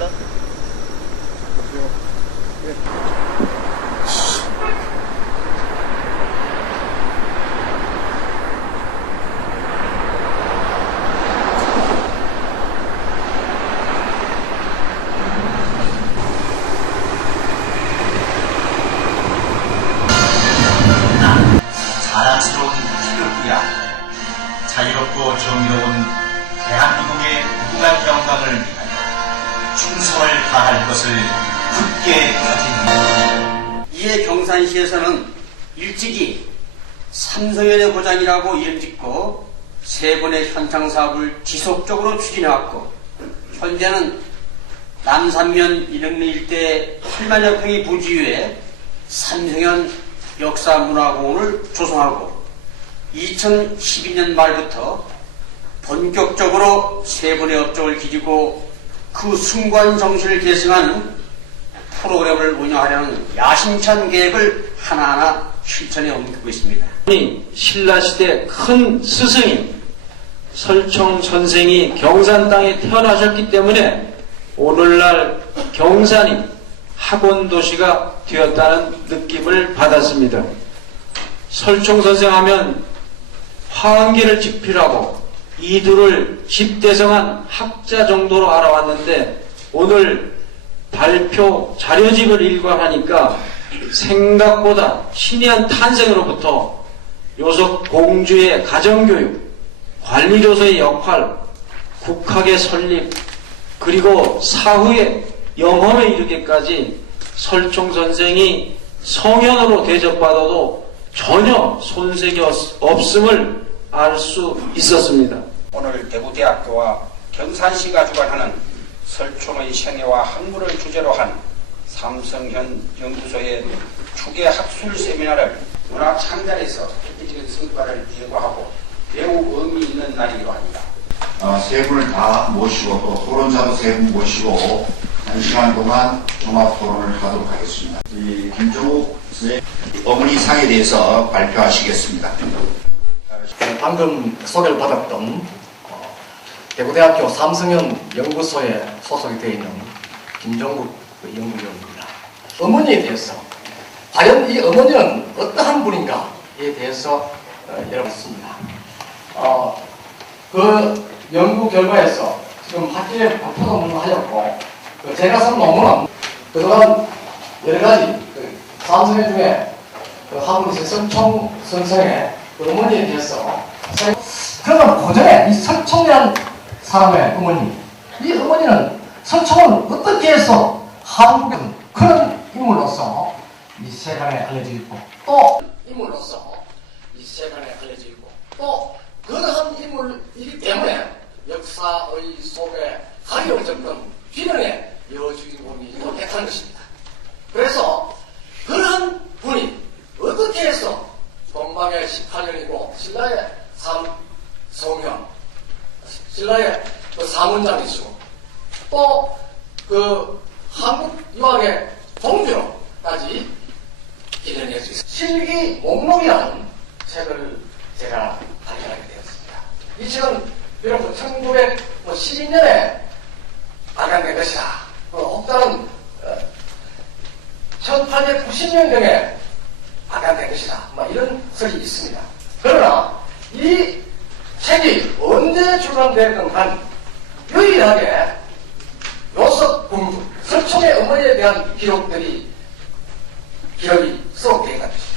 일로. 자랑스러운 태극기야. 자유롭고 정의로운 대한민국의 무궁한 영광을 위하여 충성을 다할 것을 굳게 가진다. 이에 경산시에서는 일찍이 삼성연의 고장이라고 이름짓고 세 번의 현장사업을 지속적으로 추진해왔고, 현재는 남산면 이릉리 일대 8만여 평의 부지유에 삼성연 역사문화공원을 조성하고 2012년 말부터 본격적으로 세 번의 업적을 기지고 그 숭고한 정신을 계승한 프로그램을 운영하려는 야심찬 계획을 하나하나 실천해 옮기고 있습니다. 신라시대 큰 스승인 설총 선생이 경산 땅에 태어나셨기 때문에 오늘날 경산이 학원 도시가 되었다는 느낌을 받았습니다. 설총 선생 하면 화엄계를 직필하고 이두를 집대성한 학자 정도로 알아왔는데, 오늘 발표 자료집을 일관하니까 생각보다 신의한 탄생으로부터 요속 공주의 가정교육, 관리조서의 역할, 국학의 설립, 그리고 사후의 영험에 이르기까지 설총 선생이 성현으로 대접받아도 전혀 손색이 없음을 알 수 있었습니다. 오늘 대구대학교와 경산시가 주관하는 설총의 생애와 학문을 주제로 한 삼성현 연구소의 추계 학술 세미나를 문학 창단에서 획기적인 성과를 예고하고 매우 의미 있는 날이기도 합니다. 세 분을 다 모시고 또 토론자도 세 분 모시고 1시간 동안 종합 토론을 하도록 하겠습니다. 이 김종욱 선생님 어머니상에 대해서 발표하시겠습니다. 방금 소개를 받았던 대구대학교 삼성연 연구소에 소속이 되어 있는 김종국 연구위원입니다. 어머니에 대해서 과연 이 어머니는 어떠한 분인가에 대해서 여쭤봤습니다. 그 연구 결과에서 지금 학계에 발표도 하였고, 제가 쓴 논문은 그동안 여러 가지 삼성연 중에 한국에서 설총 선생의 어머니에 대해서, 그러면 고전에 이 설총이라는 사람의 어머니, 이 어머니는 설총을 어떻게 해서 한국에서 그런 인물로서 이 세간에 알려져 있고, 또 인물로서 이 세간에 알려져 있고, 또 그러한 인물이기 때문에 역사의 속에 가려울 정도는 비련의 여주인공이 됐다는 것입니다. 그래서 그러한 분이 어떻게 해서 동방의 18년이고 신라의 성현, 신라의 그 사문장이시고 또 그 한국 유학의 동주로까지 기려낼 수 있습니다. 실기 목록이라는 책을 제가 발견하게 되었습니다. 이 책은 비록 1912년에 발간된 것이다. 혹자는 1890년경에 발간된 것이다. 이런 설이 있습니다. 그러나 이 책이 언제 출간되었든 간 유일하게 요석 공주, 설총의 어머니에 대한 기록이 수록되어 있는 것이죠.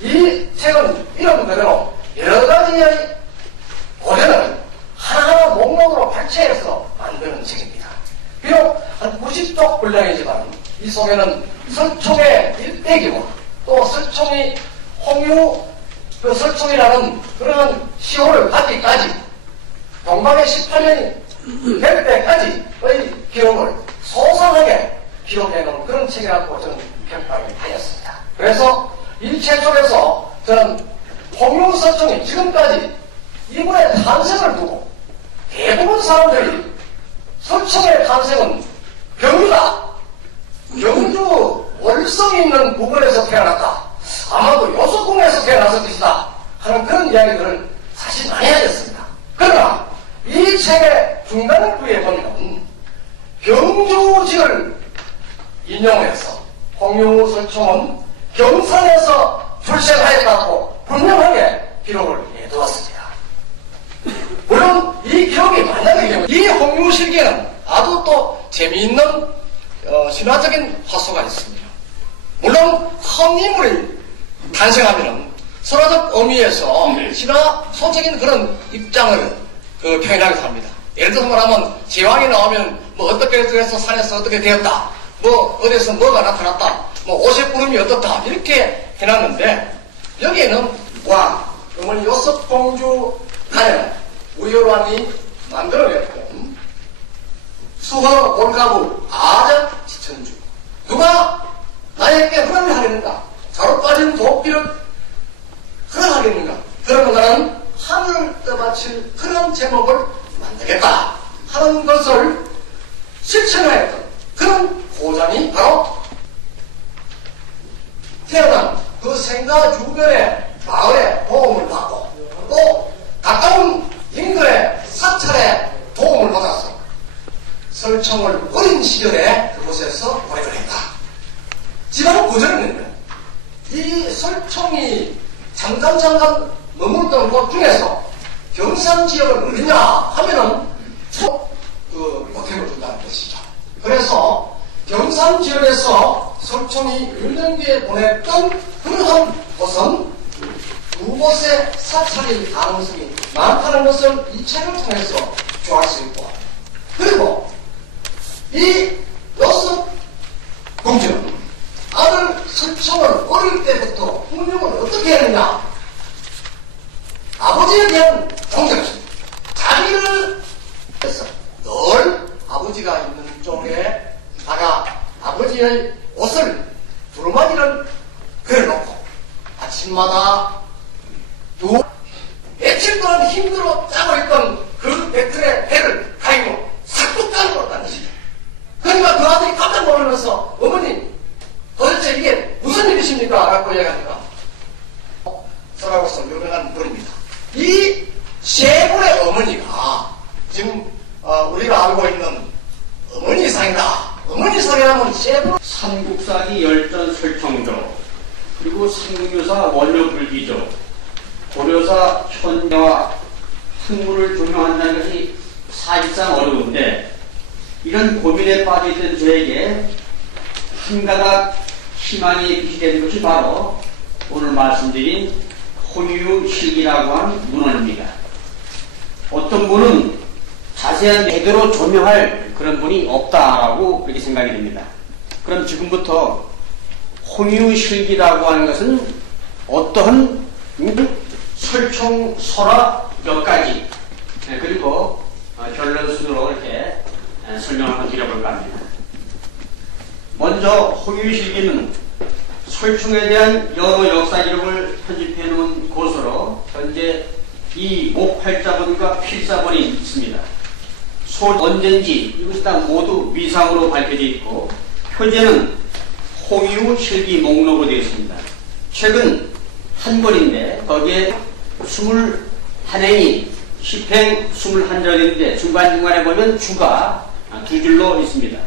이 책은 이런 그대로 여러 가지의 고전을 하나하나 목록으로 발췌해서 만드는 책입니다. 비록 한 90쪽 분량이지만 이 속에는 설총의 일대기와 또 설총이 그 설총이라는 그러한 시호를 갖기까지 동방의 18년이 될 때까지의 기록을 소상하게 기록해놓은 그런 책이라고 저는 평가를 하였습니다. 그래서 이 책 속에서 저는 홍유 설총이 지금까지 이분의 탄생을 두고 대부분 사람들이 설총의 탄생은 경주다, 경주 월성이 있는 부근에서 태어났다, 아마도 요소궁에서 태어났을 것이다 하는 그런 이야기들을 사실 많이 하셨습니다. 그러나 이 책의 중간 부에 보면 경주지를 인용해서 홍유 설총은 경산에서 출생하였다고 분명하게 기록을 해두었습니다. 물론 이 기록이 만약의 경우 이 홍유실기에는 아주 또 재미있는 신화적인 화소가 있습니다. 물론 큰 인물이 탄생하면은 선화적 의미에서 신화 소적인 그런 입장을 표현하기도 합니다. 예를 들어서 말하면 제왕이 나오면 뭐 어떻게 해서 산에서 어떻게 되었다, 뭐 어디서 뭐가 나타났다, 뭐 옷의 구름이 어떻다 이렇게 해놨는데 여기에는 와 어머니 요섭공주 간에 우열왕이 만들어냈던 수허 올가불 아적 지천주 누가 나에게 허락하겠는가? 자로 빠진 도끼를 허락하겠는가? 그러면 나는 하늘 떠받칠 그런 제목을 만들겠다 하는 것을 실천하였던 그런 고장이 바로 태어난 그 생가 주변의 마을의 도움을 받고 또 가까운 인근의 사찰의 도움을 받아서 설청을 어린 시절에 그곳에서 보내게 했다. 지방 구절은 이 설청이 잠깐 머물던 곳 중에서 경산 지역을 어디냐 하면은 보탬을 준다는 것이죠. 그래서 경산 지역에서 설청이 유년기에 보냈던 그러한 곳은 두 곳의 사찰일 가능성이 많다는 것을 이 책을 통해서 조할 수 있고, 그리고 이 요섭 공주는 아들 설청을 어릴 때부터 훈육을 어떻게 했느냐? 아버지에 대한 존경심, 자기를 해서 늘 아버지가 있는 쪽에다가 아버지의 옷을 두루마기를 그려놓고 아침마다 며칠 동안 힘들어 짜고 있던 그 배틀의 배를 가지고 싹둑 깔아버렸다는 것이죠. 그러니까 그 아들이 깜짝 놀라면서 어머니 도대체 이게 무슨 일이십니까? 라고 이야기하니까 서라고서 유명한 분입니다. 이 세 분의 어머니가 지금 우리가 알고 있는 어머니상이다. 어머니상이라면 세 분 삼국사기 열전 설청조, 그리고 삼국유사 원료불기조, 고려사 현대와 학문을 조명한다는 것이 사실상 어려운데, 이런 고민에 빠져있던 저에게 한 가닥 희망이 빛이 되는 것이 바로 오늘 말씀드린 홍유실기라고 하는 문헌입니다. 어떤 분은 자세한 제대로 조명할 그런 분이 없다라고 그렇게 생각이 됩니다. 그럼 지금부터 홍유실기라고 하는 것은 어떠한 설총 설화 몇 가지, 그리고 결론순으로 이렇게 설명을 한번 드려볼까 합니다. 먼저 홍유실기는 설총에 대한 여러 역사 기록을 편집해 놓은 곳으로 현재 이 목팔자본과 필사본이 있습니다. 언젠지 이것이 다 모두 위상으로 밝혀져 있고, 표제는 홍유실기 목록으로 되어 있습니다. 최근 한 권인데 거기에 21행이 10행 21절인데 중간중간에 보면 주가 두 줄로 있습니다.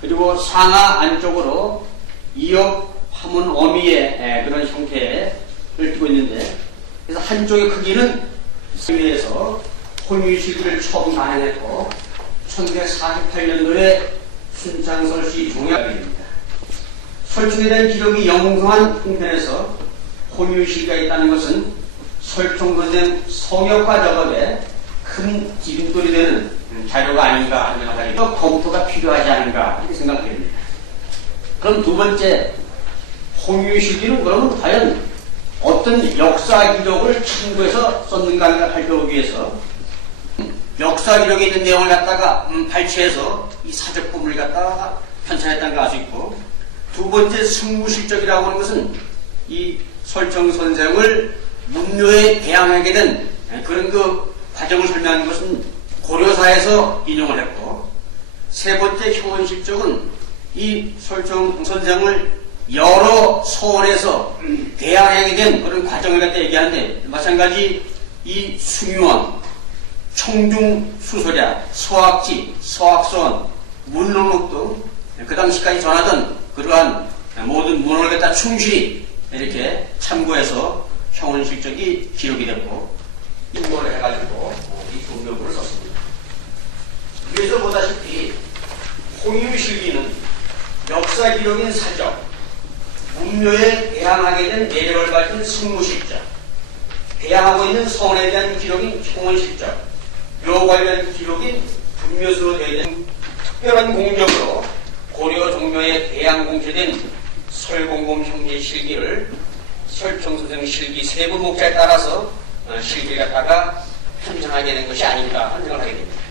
그리고 상하 안쪽으로 이역 화문 어미의 그런 형태를 띠고 있는데, 그래서 한쪽의 크기는 서울에서 홍유실기를 처음 발행했고 1948년도에 순창설시 종약이 됩니다. 설총에 대한 기록이 영성한 형편에서 홍유실기가 있다는 것은 설총선생 성역과 작업에 큰 디딤돌이 되는 자료가 아닌가 하는 생각이 더 검토가 필요하지 않은가 이렇게 생각이 됩니다. 그럼 두 번째, 홍유실기는 그러면 과연 어떤 역사 기록을 참고해서 썼는가를 살펴보기 위해서 역사 기록에 있는 내용을 갖다가 발췌해서 이 사적 부분을 갖다가 편찬했다는 걸 알 수 있고, 두 번째 승무실적이라고 하는 것은 이 설청 선생을 문묘에 대항하게 된 그런 그 과정을 설명하는 것은 고려사에서 인용을 했고, 세 번째 효원실적은 이 설청 선생을 여러 서원에서 대항하게 된 그런 과정을 갖다 얘기하는데, 마찬가지 이 숭유원, 청중수소랴, 서학지, 서학서원, 문록록 등 그 당시까지 전하던 그러한 모든 문헌을 갖다 충실히 이렇게 참고해서 형원실적이 기록이 됐고 인고를 해가지고 이 종묘부를 썼습니다. 위에서 보다시피 홍유실기는 역사 기록인 사적, 문묘에 대항하게 된 내력을 밝힌 승무실적, 대항하고 있는 성원에 대한 기록인 형원실적, 묘 관련 기록인 분묘수로 되어 있는 특별한 공적으로 고려 종묘에 대항 공제된 설공범 형제 실기를 설총선생 실기 세부 목자에 따라서 실기를 갖다가 편찬하게 된 것이 아닌가 하는 생각을 하게 됩니다.